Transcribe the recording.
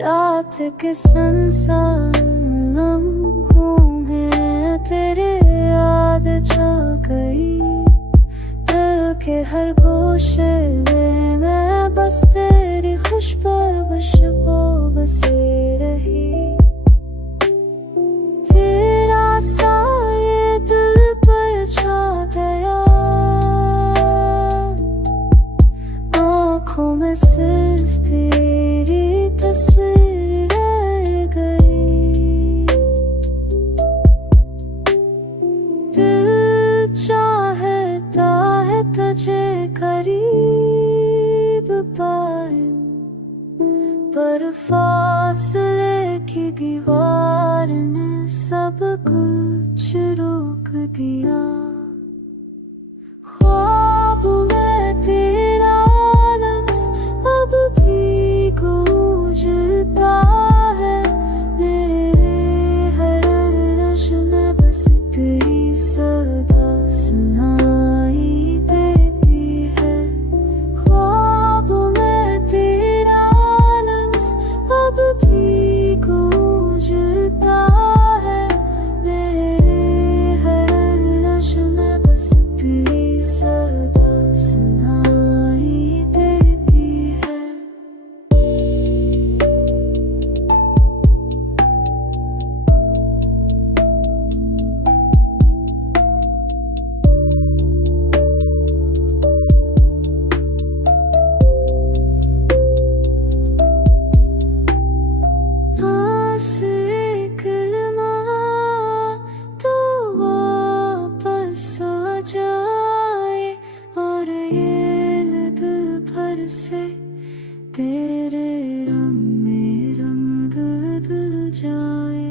रात के संसार लम्हों में तेरे याद छा गई। दिल के हर गोशे में मैं बस तेरी खुशबू बसी रही। तेरा साये दिल पर छा गया, आँखों में सिर्फ तेरी तस्वीर रह गई। दिल चाहता है तुझे करीब पाए, पर फासले की दीवार ने सब कुछ रोक दिया। ख्वाब में तेरा लफ्ज़ अब भी गूंजता है। मेरे हर रश में बस तेरी सदा सुनाई देती है। ख्वाब में तेरा लफ्ज़ अब भी गूंजता है। मेरे हर रश में बस तेरी सदा सुनाई देती है। एक लम्हा तो वापस आ जाए, और ये दिल भर से तेरे रंग में रंग धुल जाए।